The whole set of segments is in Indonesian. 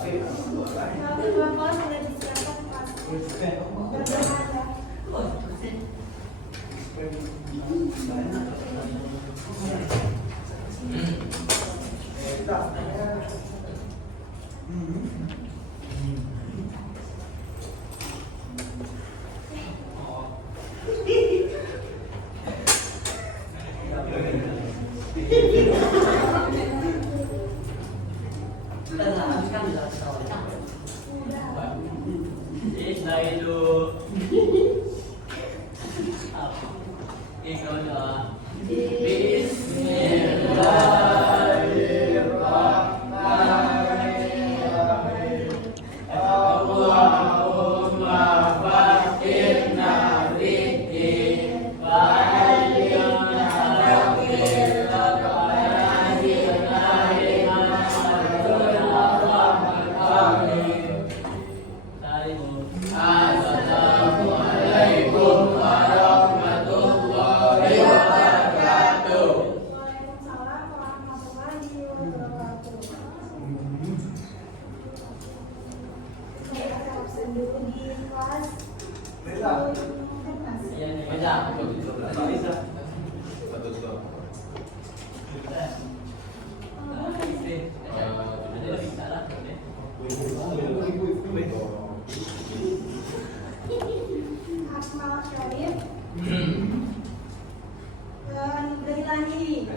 Bapak sudah disiapkan Pak. Berdoa ya. Akmal Syarif Anugahilani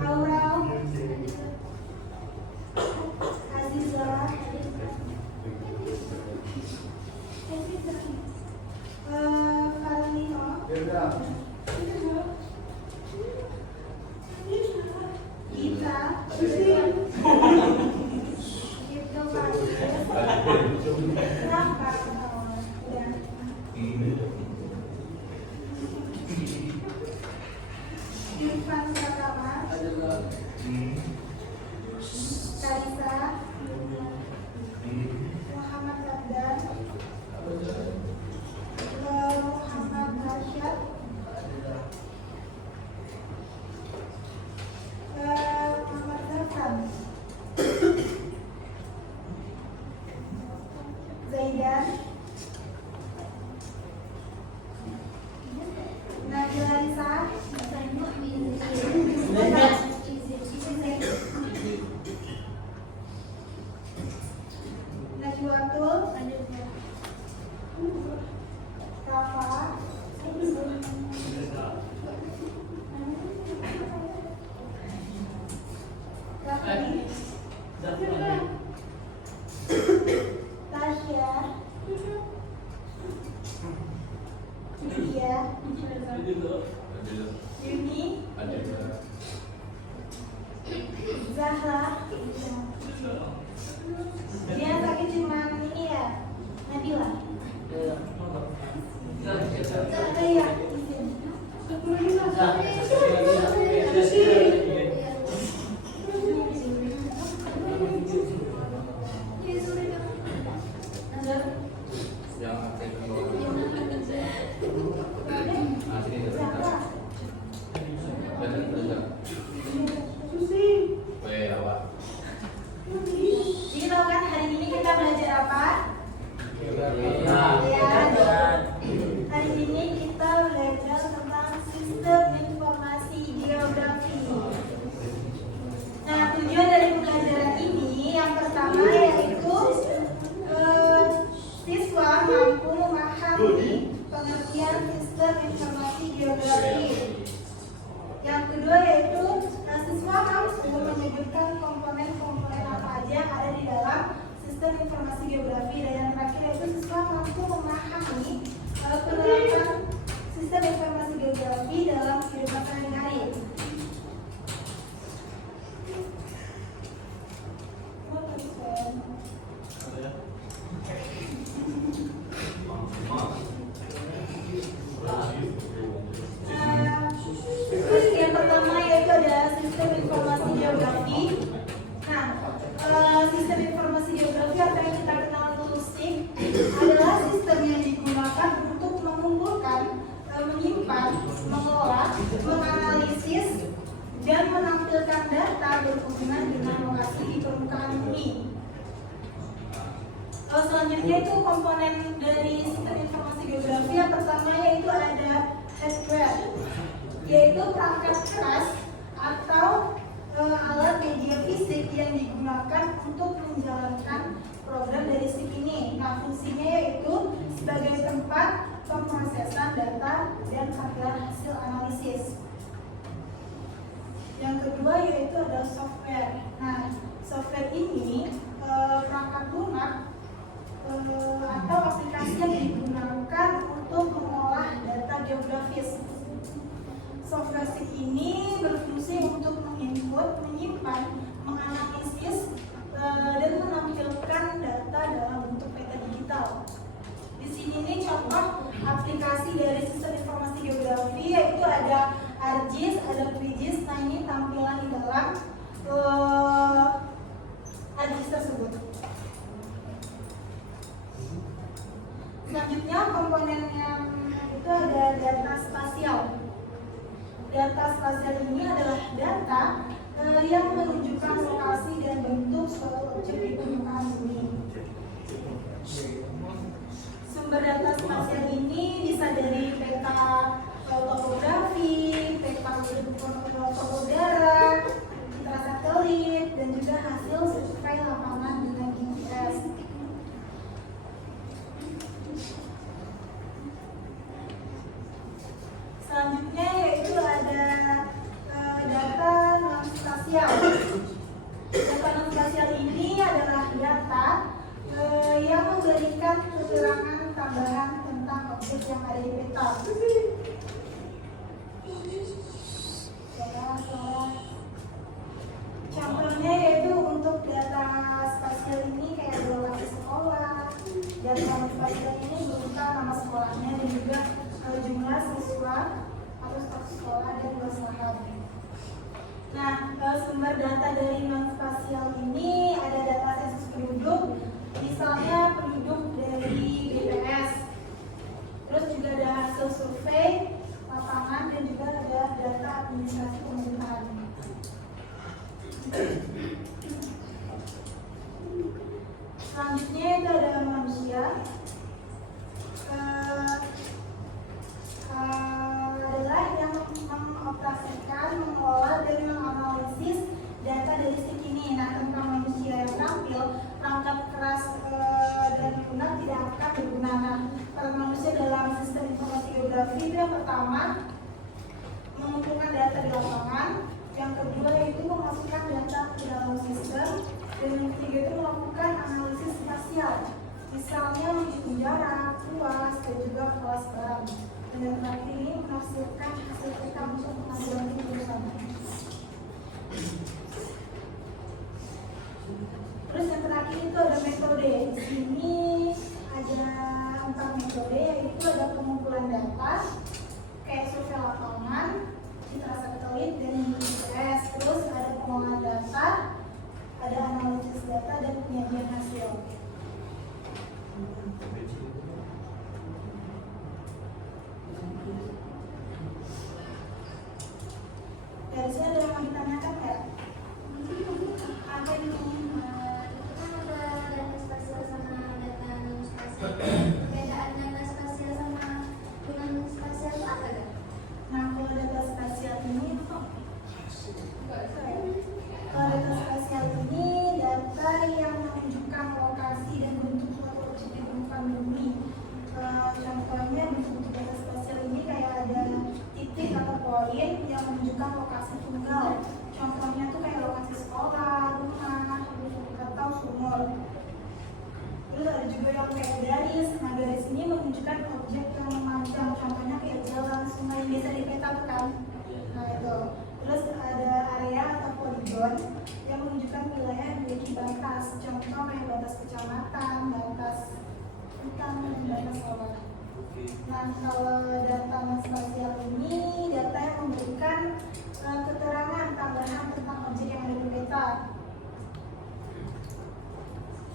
Aurel Azizah Karlino Gita Ibnu Rafa Irfan Pratama Kaisa Muhammad Rabdan Muhammad Rashad Muhammad Zafran Zaidan Najwa Risa Najwatul Rafa Raffi Tasya Lydia Yuni Zahra. Dia sakit cuman ini ya, Nabila. Iya. Jadi tahu kan hari ini kita belajar apa? Hari ini kita belajar tentang sistem informasi berhubungan dengan lokasi di permukaan bumi. Selanjutnya itu komponen dari sistem informasi geografi. Yang pertama yaitu ada hardware, yaitu perangkat keras atau alat media fisik yang digunakan untuk menjalankan program dari SIP ini. Nah, fungsinya yaitu sebagai tempat pemrosesan data dan hasil analisis. Yang kedua yaitu adalah software. Nah, software ini perangkat lunak atau aplikasi yang digunakan untuk mengolah data geografis. Software SIP ini berfungsi untuk menginput, menyimpan, menganalisis, dan menampilkan data dalam bentuk peta digital. Di sini nih contoh aplikasi dari sistem informasi geografi yaitu ada ArcGIS, ada QGIS. Nah, ini tampilan di dalam ArcGIS tersebut. Selanjutnya komponen yang itu ada data spasial. Data spasial ini adalah data yang menunjukkan lokasi dan bentuk suatu objek di permukaan bumi. Sumber data spasial ini bisa dari peta topografi, peta foto udara, citra satelit, dan juga hasil survei lapangan dengan GPS. Selanjutnya yaitu ada data non-spasial. Data non-spasial ini adalah data yang memberikan keterangan tambahan tentang objek yang ada di peta. Contohnya yaitu untuk data spasial ini kayak lokasi sekolah. Data non-spasial ini berupa nama sekolahnya dan juga jumlah siswa atau status sekolah dan luas lahan. Nah, sumber data dari non-spasial ini ada data sensus penduduk, misalnya penduduk dari BPS. Terus juga ada hasil survei lapangan dan juga ada data administrasi pemerintahan. Selanjutnya itu ada manusia. Adalah yang mengoperasikan, mengolah, dan menganalisis data dari SIP ini. Nah, tentang manusia yang tampil, perangkat keras dan lunak tidak akan berguna. Nah, peran manusia dalam sistem informasi geografi itu yang pertama mengumpulkan data di lapangan, yang kedua yaitu memasukkan data ke dalam sistem, dan yang ketiga itu melakukan analisis spasial, misalnya menghitung jarak, luas, dan juga kelas barang. Dan yang terakhir ini menghasilkan hasil peta untuk pengambilan keputusan. Terus yang terakhir itu ada metode. Di sini ada 4 metode, yaitu ada pengumpulan data, kayak survei lapangan, citra satelit, dan GPS. Terus ada pengolahan data, ada analisis data, dan penyajian hasil. Dari sini ada yang mau ditanyakan nggak? Apa ini? Itu kan ada data spasial sama data non spasial. Perbedaan data spasial sama non spasial itu apa kan? Nah, kalau data spasial ini kalau data spasial ini data yang menunjukkan lokasi dan bentuk suatu objek di permukaan bumi. Contohnya bentuk data spasial ini kayak ada titik atau poin yang menunjukkan lokasi tunggal. Contohnya tuh kayak lokasi sekolah, rumah, atau sumur. Terus ada juga yang kayak garis. Nah, garis ini menunjukkan objek yang memanjang. Contohnya kayak jalan, sungai, biasa di peta tuh kan. Nah, itu. Terus ada area atau poligon yang menunjukkan wilayah yang memiliki batas. Contoh kayak batas kecamatan, batas hutan, dan batas sekolah. Nah, kalau data non-spasial ini data yang memberikan keterangan tambahan tentang objek yang ada di peta.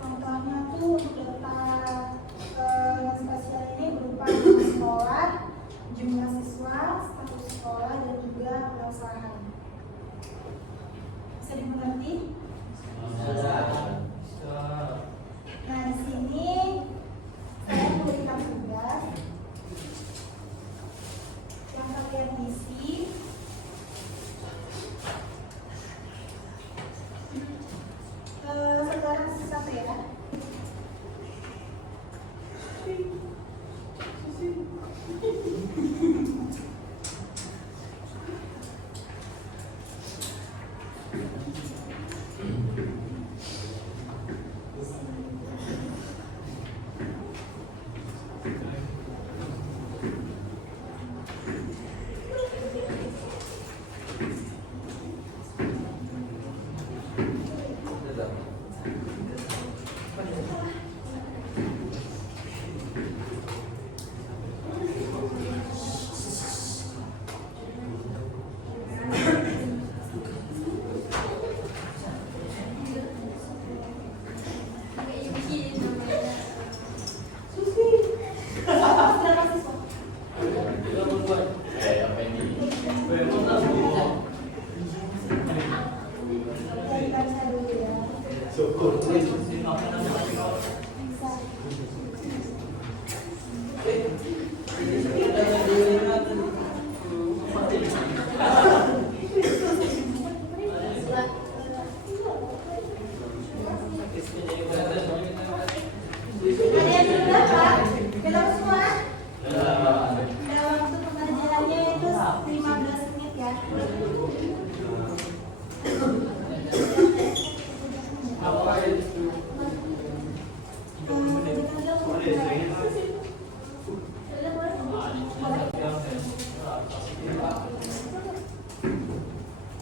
Contohnya tuh data non-spasial ini berupa nama sekolah, jumlah siswa, status sekolah, dan juga luas lahan. Bisa dimulai. Mengerti? Nah, di sini saya memberikan tugas yang kalian isi. Sekarang satu ya.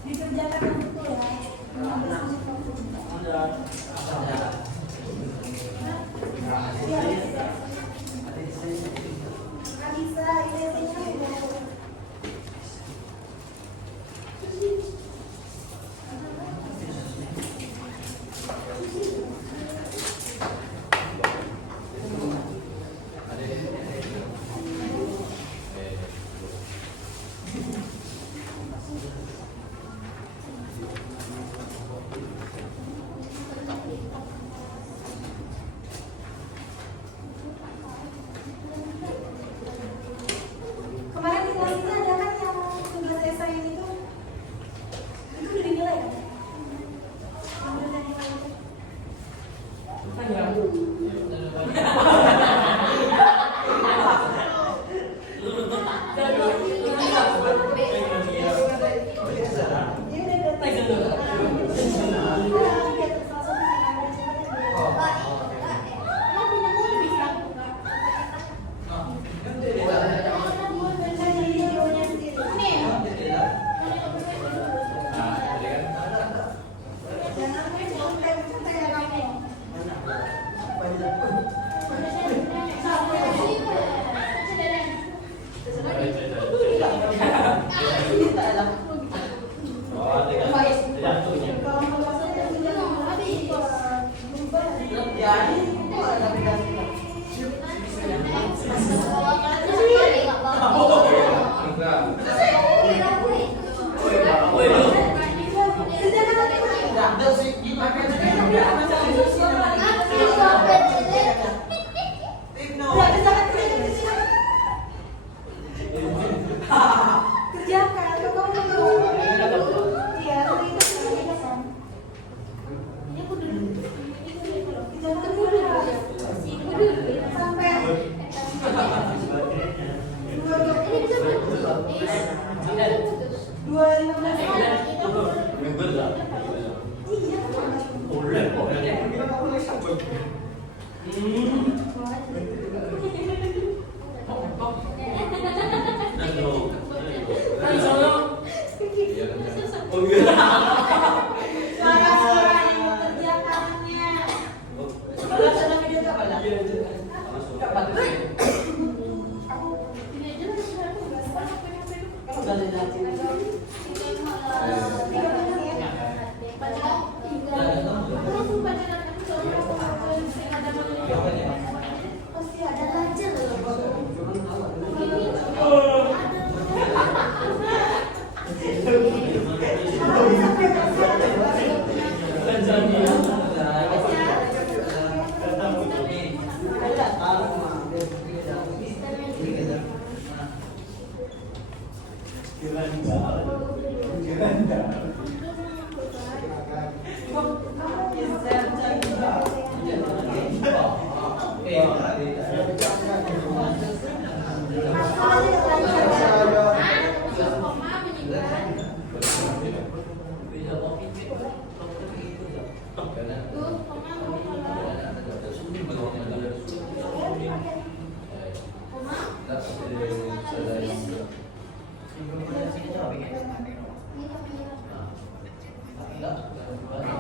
Dikerjakan betul ya. Bisa, kemarin di kelas kita ada kan yang tugas esai itu udah dinilai kan? Yang udah dinilai itu.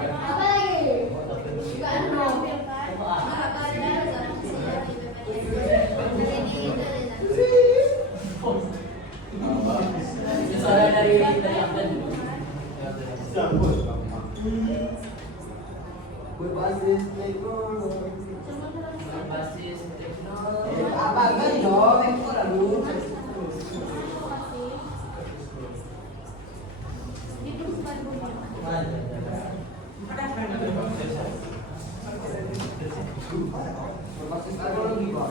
Apa lagi? Bukan dong. Misalnya dari Amdan. Berbasis teknologi. Basis Apa kan dong? Ekor dulu. Berbasis teknologi, Pak.